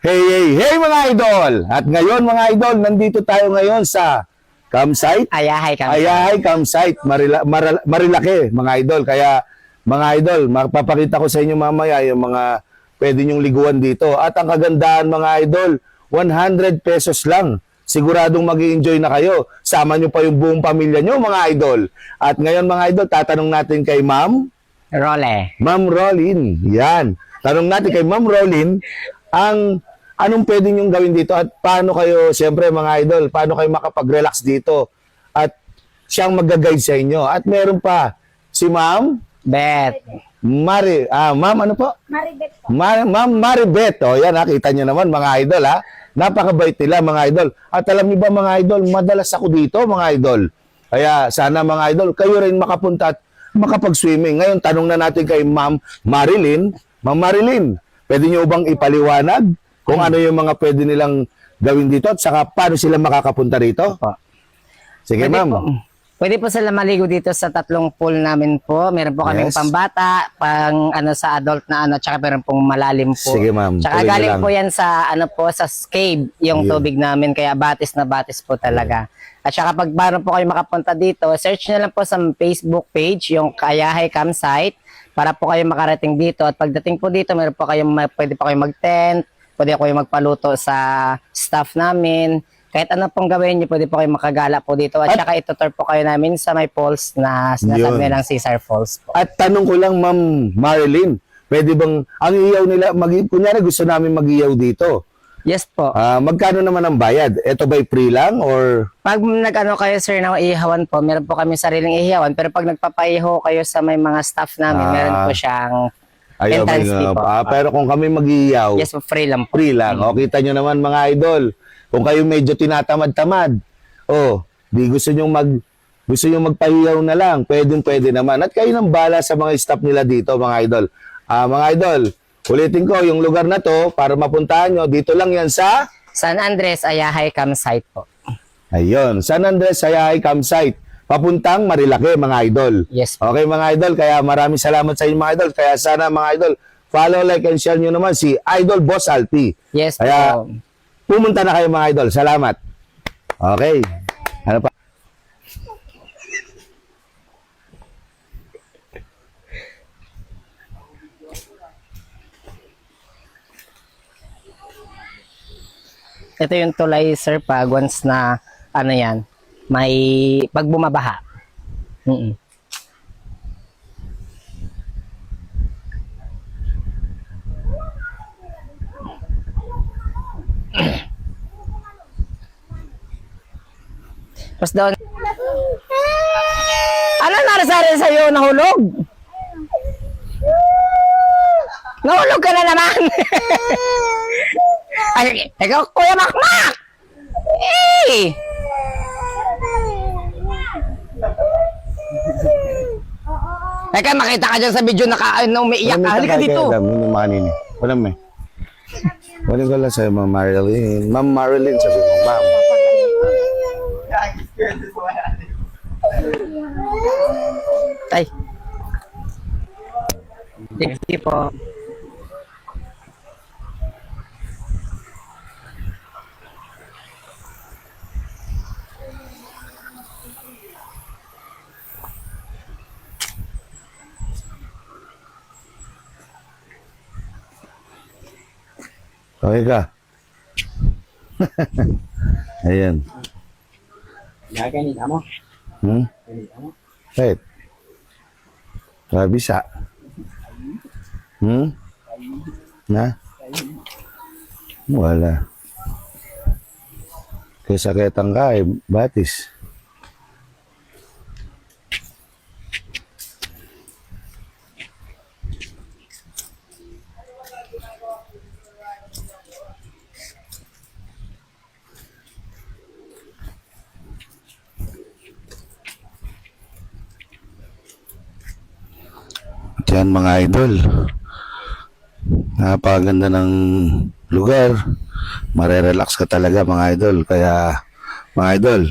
Hey, hey, hey mga idol! At ngayon mga idol, nandito tayo ngayon sa campsite. Ayahay campsite. Ayahay campsite, Marilake mga idol. Kaya mga idol, magpapakita ko sa inyo mamaya yung mga pwede nyong liguan dito. At ang kagandahan mga idol, 100 pesos lang. Siguradong mag-i-enjoy na kayo. Sama nyo pa yung buong pamilya nyo mga idol. At ngayon mga idol, tatanong natin kay Ma'am Ma'am Rolin. Yan. Tanong natin kay Ma'am Rolin, anong pwede nyong gawin dito at paano kayo, siyempre mga idol, paano kayo makapag-relax dito at siyang mag-guide sa inyo. At meron pa si Ma'am Bet. Ma'am ano po? Maribet po. Ma'am Maribet. O yan, nakita nyo naman mga idol ha. Napakabait nila mga idol. At alam niyo ba mga idol, madalas ako dito mga idol. Kaya sana mga idol, kayo rin makapunta at makapag-swimming. Ngayon, tanong na natin kay Ma'am Marilyn. Ma'am Marilyn, pwede nyo bang ipaliwanag kung ano yung mga pwede nilang gawin dito at saka paano sila makakapunta rito? Sige ma'am. Pwede po sila maligo dito sa tatlong pool namin po. Meron po kaming Yes. pambata, pang sa adult na tsaka meron pong malalim po. Sige ma'am. Tsaka tuloy galing lang. po yan sa sa cave, yung Yeah. tubig namin, kaya batis na batis po talaga. At saka pag paano po kayo makapunta dito, search na lang po sa Facebook page, yung Ayahay Campsite, para po kayo makarating dito. At pagdating po dito, meron po kayong, pwede po kayo mag-tent, pwede po kayo magpaluto sa staff namin. Kahit ano pong gawin niyo, pwede po kayo makagala po dito. At saka itutur po kayo namin sa may falls na sinasabi Yun. nilang Cesar Falls po. At tanong ko lang Ma'am Marilyn, pwede bang ang iyaw nila, kunyari gusto namin mag-iyaw dito. Yes po. Magkano naman ang bayad? Ito ba'y free lang or Pag nag-ano kayo sir ng ihawan po, meron po kami sariling ihawan. Pero pag nagpapaiho kayo sa may mga staff namin, meron po siyang ayaw entrance fee po. pero kung kami mag-iyaw, Yes po, free lang po. free lang. O, kita nyo naman mga idol. Kung kayo medyo tinatamad-tamad, di gusto nyo magpahiyaw na lang, pwede naman. At kayo nang bala sa mga staff nila dito, mga idol. Mga idol, ulitin ko, yung lugar na to, para mapuntahan nyo, dito lang yan sa San Andres Ayahay Campsite po. ayun, San Andres Ayahay Campsite. Papuntang Marilake, mga idol. Yes po. Okay, mga idol, kaya maraming salamat sa inyo, mga idol. Kaya sana, mga idol, follow, like, and share nyo naman si Idol Boss Alpi. Yes Kaya, po. pumunta na kayo mga idol. Salamat. Okay. Ano pa? Ito yung tulay sir pag once na yan, may pag bumabaha. Tapos doon, ano narisari sa'yo? Nahulog? Nahulog ka na naman! Ay, ikaw, Kuya Makmak! Eh! Teka, makita ka dyan sa video na umiiyak ka. Halika dito. Yung makanini. Walang may. Walang ko lang sa'yo, Ma'am Marilyn. Ma'am Marilyn, sabi mo, Ma'am. Ay. Sige po. Okay ka? Ayan. Gaganita mo. Wait. Bisa. Na? Wala. Kaya sakitan ka batis. Yan mga idol, napakaganda ng lugar, marerelax ka talaga mga idol. Kaya mga idol,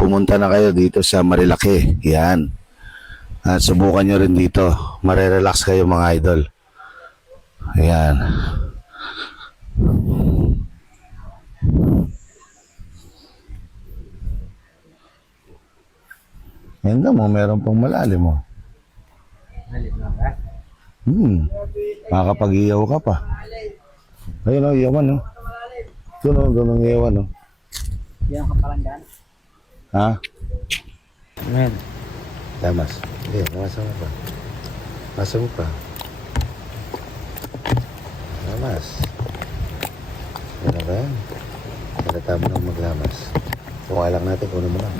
pumunta na kayo dito sa Marilake. Yan, at subukan nyo rin dito, marerelax kayo mga idol. Ayan. Yan mo, meron pang malalim mo. Makakapag-iyaw ka pa. Ayun o, iyawan o. Doon ang iyawan o. Yan ka palang dyan. Ha? Amen. Lamas. Hindi, namasa mo pa. Masa mo pa. Lamas. Ano ba yan? Natatama nang maglamas. Kuha lang natin, kunin mo lang.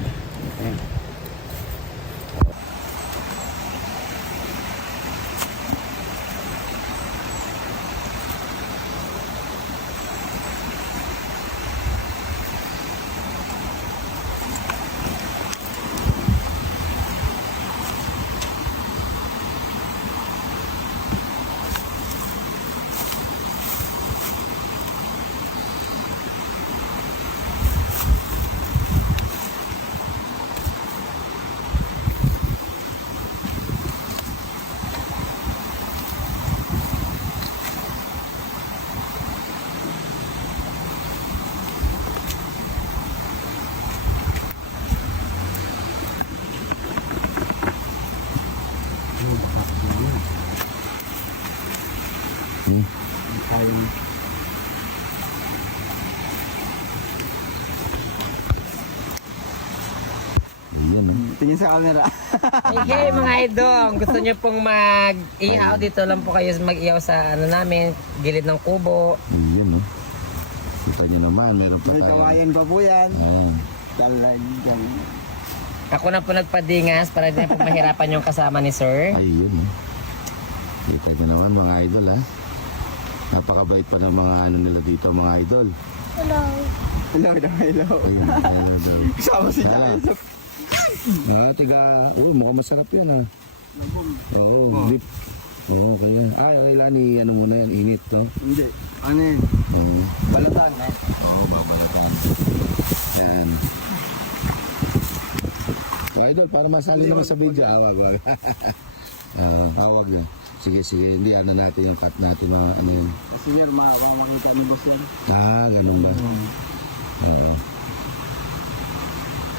Tingin sa camera. Hey mga idol, gusto niyo pong mag-ihaw dito lang po kayo mag-ihaw sa ano namin, gilid ng kubo. Yun o. Kita nyo naman, meron pa May tayo. kawayan pa po yan. Ayan. Talagang. Ako na po nagpadingas para din po mahirapan yung kasama ni sir. Ayun. Kita nyo naman mga idol ha. Napakabait pa ng mga ano nila dito mga idol. Hello, hello. Ayun, idol. Kasama si Jaya sa... mukhang masarap yan ha. Oo, lip. Oo, kaya. Kailangan ni ano muna yan, init to. Hindi. Ano yun? Balatan. Yan. Idol, para masali naman sa video, awag. Awag na. Sige, hindi, ano natin yung cut natin, mga ano yun. Sige, makakita ni boss yan. Ganun ba? Oo.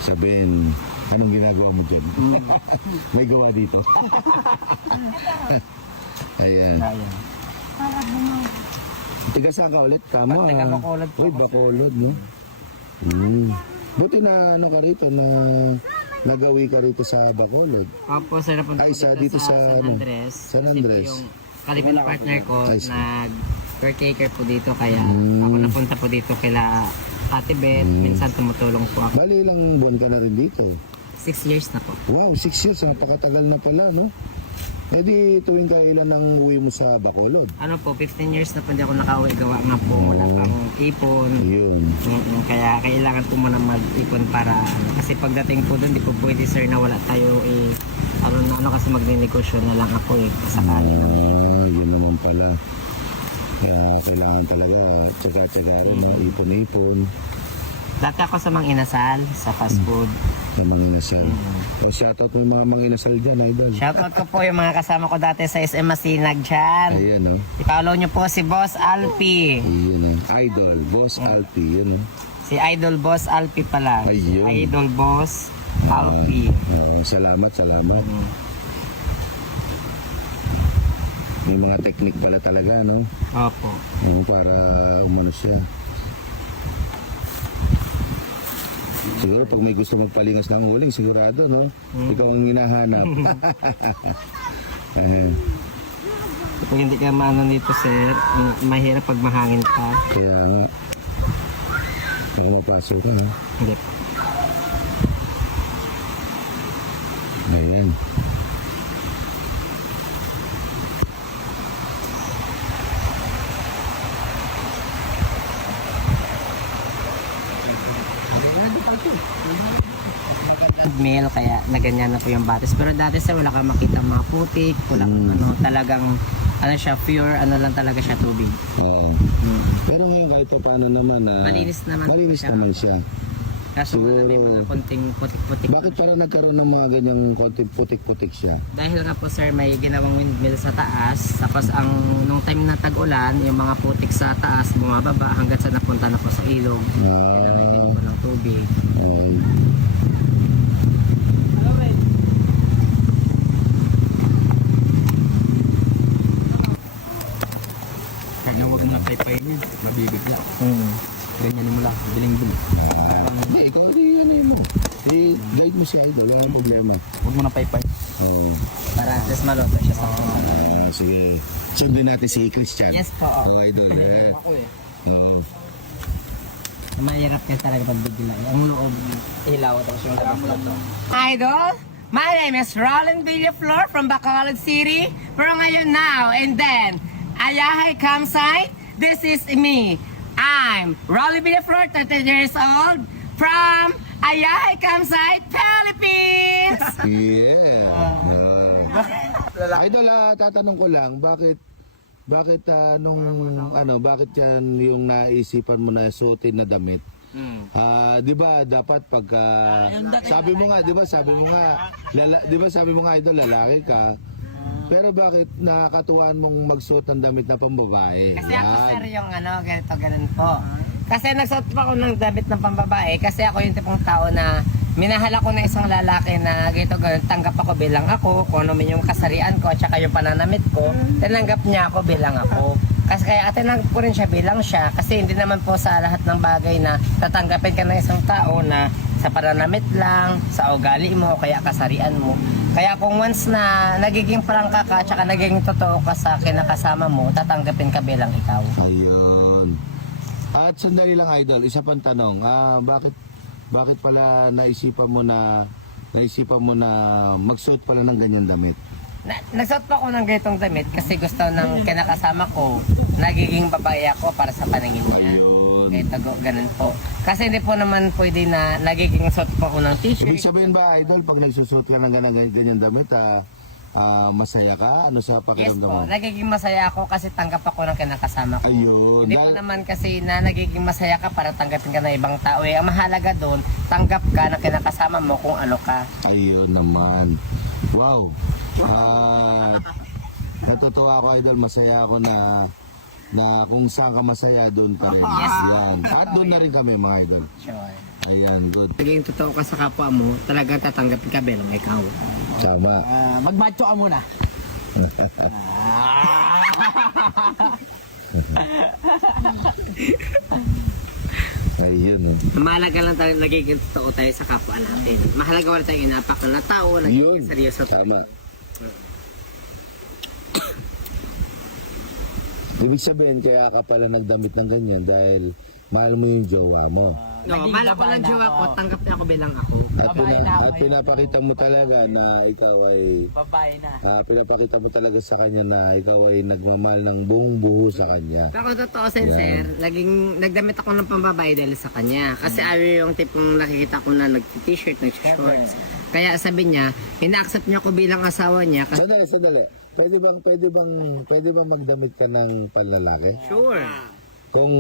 Sabihin, anong ginagawa mo dyan? May gawa dito. Ayan. Tiga saan ka ulit? Kamo. Taga Bacolod po Uy, ako, Bacolod, no? Buti na ano ka rito, na nagawi ka rito sa Bacolod. Opo, sir, napunta Ay, po sa- dito dito sa sa San ano? Andres. San Kasi po Andres. yung kalipin partner ko, Ay, sige. nag-caretaker po dito, kaya ako napunta po dito kila Ate Beth. Minsan tumutulong po ako. Bali, ilang buwan ka na rin dito. 6 years na po. Wow, 6 years, napakatagal na pala, no? Eh di, tuwing kailan ang uwi mo sa Bacolod? Ano po, 15 years na po hindi ako nakauwi. Gawa nga po, wala pang ipon. Yun. Kaya kailangan po muna mag-ipon para kasi pagdating po doon, di po pwede sir na wala tayo ano kasi magninegosyo na lang ako sakali na. Yun naman pala. Kaya kailangan talaga tsaga-tsaga rin, no? Ipon-ipon. Dati ako sa Mang Inasal, sa fast food. Ng mga inasal. O, shoutout mo yung mga inasal dyan, idol. Shoutout ko po yung mga kasama ko dati sa SM Masinag dyan. Ayan, no? I-follow nyo po si Boss Alpi. Ayun, Idol, Boss Alpi, yun, no? Si Idol Boss Alpi pala. Si Ayun. Idol Boss Alpi. Salamat. May mga technique pala talaga, no? Opo. Para umano siya. Siguro pag may gusto magpalingas ng uling, sigurado, no? Ikaw ang hinahanap. Ayan. Kapag hindi ka maano nito sir, mahirap pag mahangin ka. Kaya nga, baka mapasok ka, no? Hindi po. Ayan. Meal, kaya naganyan na po yung batis. Pero dati sir, wala kang makita mga putik, wala kang ano, talagang ano siya, pure, ano lang talaga siya, tubig. Oo. Pero ngayon kahit pa paano naman, Malinis naman po malinis siya. naman siya. Kaso wala may Siguro- mga konting putik-putik. Bakit parang nagkaroon ng mga ganyang konting putik-putik siya? Dahil nga po sir, may ginawang windmill sa taas. Tapos nung time na tag-ulan, yung mga putik sa taas bumababa hanggang sa napunta na po sa ilog. Kailangan din po ng tubig. Oo. paypay niya. Mabibigla. Hmm. Ganyan mo lang. Biling-biling. Hindi, ikaw, ano yun mo. Hindi, guide mo si Idol, wala nang problema. Huwag mo na paypay. Para at least maluto siya sa Sige, sundin natin si Christian. Yes po. Oh, Idol, yan. Oo. Mahirap yan talaga pag bigla. Ang loob, ilaw tapos yung luto. Idol, my name is Roland Villaflor from Bacolod City. Pero ngayon now and then, Ayahay Campsite, this is me. I'm Roland Villaflor, 30 years old, from Ayahay Campsite, Philippines! Yeah. Idol, tatanong ko lang, bakit bakit yan yung naisipan mo na suotin na damit? 'Di ba dapat pagka sabi mo nga, 'di ba sabi mo nga Idol, lalaki ka. Pero bakit nakakatuwaan mong magsuot ng damit na pambabae? Kasi ako sir yung ganun po. Kasi nagsuot pa ako ng damit ng pambabae kasi ako yung tipong tao na minahal ako ng isang lalaki na ganito ganun, tanggap ako bilang ako, kung ano man yung kasarian ko at saka yung pananamit ko, tinanggap niya ako bilang ako. Kasi kaya tinanggap ko rin siya bilang siya kasi hindi naman po sa lahat ng bagay na tatanggapin ka ng isang tao na sa pananamit lang, sa ugali mo, kaya kasarian mo. Kaya kung once na nagiging prangka ka at saka nagiging totoo ka sa kinakasama mo, tatanggapin ka bilang ikaw. Ayun. At sandali lang Idol, isa pang tanong. Bakit pala naisipan mo na magsuot pala ng ganyan damit? Nagsuot pa ako ng ganitong damit kasi gusto ng kinakasama ko, nagiging babae ako para sa paningin niya. Ayun. Ganun po. Kasi hindi po naman pwede na nagiging suot pa ako ng t-shirt. Ibig sabihin ba Idol, pag nagsusuot ka ng ganyan damit, masaya ka? Ano sa Yes pakiramdam po, mo? nagiging masaya ako kasi tanggap ako ng kinakasama ko. Ayun. Hindi po naman kasi na nagiging masaya ka para tanggapin ka ng ibang tao. Ang mahalaga doon, tanggap ka ng kinakasama mo kung ano ka. Ayun naman. Wow. Natutuwa ako Idol, masaya ako na kung saan ka masaya doon pa rin. Yes. Yan. At doon na rin kami mga Idol. Sure. Ayan, good. Naging totoo ka sa kapwa mo, talagang tatanggapin ka bilang ikaw. Tama. Magmacho ka muna. Ayun. Mahalaga lang tayo nagiging totoo tayo sa kapwa natin. Mahalaga wala tayong inapak na tao, nagiging Yun. seryoso tayo. Tama. Ibig sabihin, kaya ka pala nagdamit ng ganyan dahil mahal mo yung jowa mo. No, mahal ako ng jowa ko, tanggap niya ako bilang ako. At pinapakita mo talaga na ikaw ay Babae na. pinapakita mo talaga sa kanya na ikaw ay nagmamahal ng buong buo sa kanya. Pero kung totoo sir, nagdamit ako ng pambabae dahil sa kanya. Kasi ayaw yung tipong nakikita ko na nag-t-shirt, nag-shorts. Kaya sabi niya, ina-accept niya ako bilang asawa niya. Kasi Sandali. Pwede bang magdamit ka ng panlalaki? sure. Kung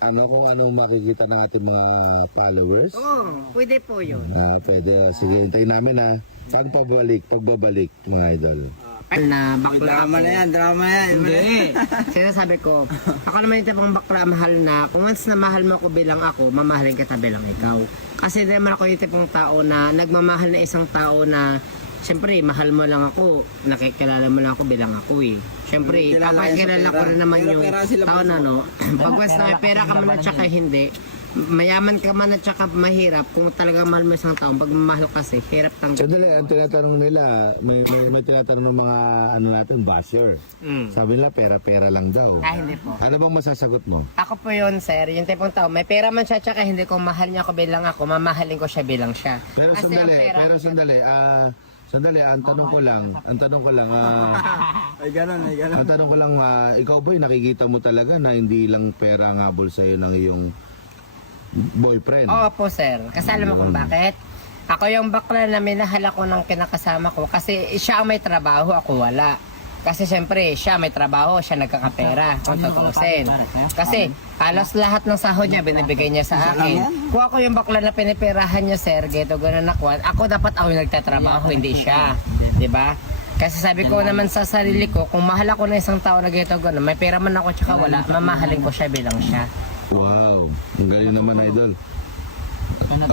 ano makikita ng ating mga followers? Oo, pwede po yun. Pwede. Sige, hintayin namin ha. Saan pagbabalik mga idol? Na bakla Drama ako. na yan, drama yan. Hindi. Sinasabi ko, ako naman yung tipong bakla mahal na, kung once na mahal mo ako bilang ako, mamahalin kita bilang ikaw. Kasi hindi naman ako yung tipong tao na nagmamahal na isang tao na, siyempre, mahal mo lang ako, nakikilala mo lang ako bilang ako eh. Siyempre, Kilala papakilala yan sa ko pera. rin naman yung Pera sila tao na no. Pag once na may pera ka man at saka hindi, mayaman ka man at saka mahirap, kung talagang mahal mo isang tao, pag mamahal kasi, hirap tanggap. Sandali, ang tinatanong nila, may tinatanong ng mga natin, basher. Sabi nila, pera-pera lang daw. Hindi po. Ano bang masasagot mo? Ako po yun, sir. Yung tipong tao, may pera man siya, tsaka hindi ko mahal niya ako bilang ako, mamahalin ko siya bilang siya. Pero Kasi sandali, ang pera- ang tanong ko lang, Ay ganon. ikaw ba'y nakikita mo talaga na hindi lang pera ang habol sa'yo ng iyong boyfriend? Oo po, sir. Kasi alam mo kung bakit? Ako yung bakla na minahal ako ng kinakasama ko kasi siya ang may trabaho, ako wala. Kasi siyempre, siya may trabaho, siya nagkakapera, kung tutuusin. Kasi halos lahat ng sahod niya, binibigay niya sa akin. Kung ako yung bakla na pinipirahan niya, sir, geto gano'n nakwan, ako dapat ako yung nagtatrabaho, hindi siya. Diba? Kasi sabi ko naman sa sarili ko, kung mahal ako na isang tao na geto gano'n, may pera man ako tsaka wala, mamahalin ko siya bilang siya. Wow, ang galing naman idol.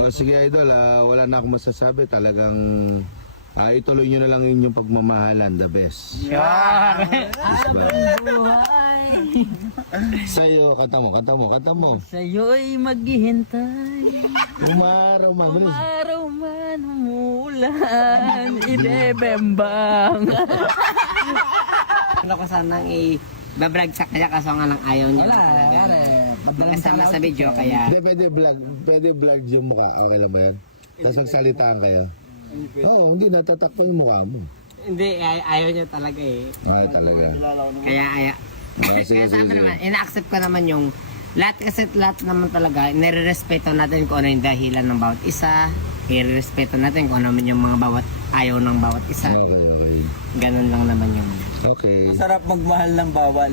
Sige idol, wala na akong masasabi. Talagang ituloy nyo na lang inyong pagmamahalan, the best. Sure! Yes ba? Sa'yo, kanta mo. Sa'yo'y maghihintay. Umaraw, mabilis. Araw man umulan, ibebembang. Ano ko sanang i-babrag sa kanya kaso nga lang ayaw niya talaga. Kasama sa video kaya Hindi, pwede vlog yung mukha. Okay lang ba yan? Tapos magsalitaan kayo. Oo, hindi, natatakpan yung mukha mo. hindi ayaw niya talaga eh. Ay, talaga. Kaya Sige, kaya sa sige, akin sige. naman, ina-accept ko naman yung lahat naman talaga, nire-respeto natin kung ano yung dahilan ng bawat isa. I-respeto natin kung ano man yung mga bawat ayaw ng bawat isa. Okay. Ganun lang naman yung Okay. Masarap magmahal ng bawal.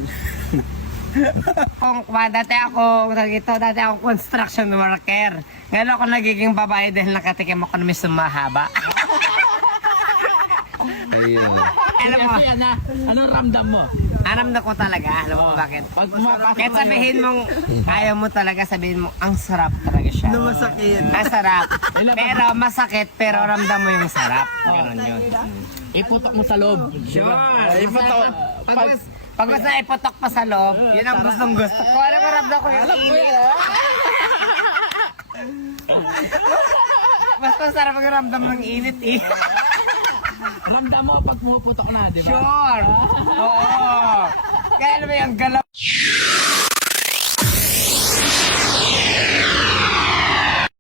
dati akong construction worker. Ngayon ako nagiging babae dahil nakatikim ako na may sumahaba. Ayun. Alam mo, Anong ramdam mo? alam na ko talaga. Alam mo bakit? Kahit sabihin mong ayaw mo talaga, sabihin mo, ang sarap talaga siya. Masakit. Ang sarap. Pero masakit, pero ramdam mo yung sarap. Ganon yun. Iputok mo sa loob. Sure. Pag basta ipotok pa sa loob, yun ang gustong gusto ko. Alam mo, ramdam ko yung init. Basta sarap ang ramdam ng init eh. Ramdam mo pag pumuputok na, di ba? Sure. Oo. Kaya alam mo yung galaw.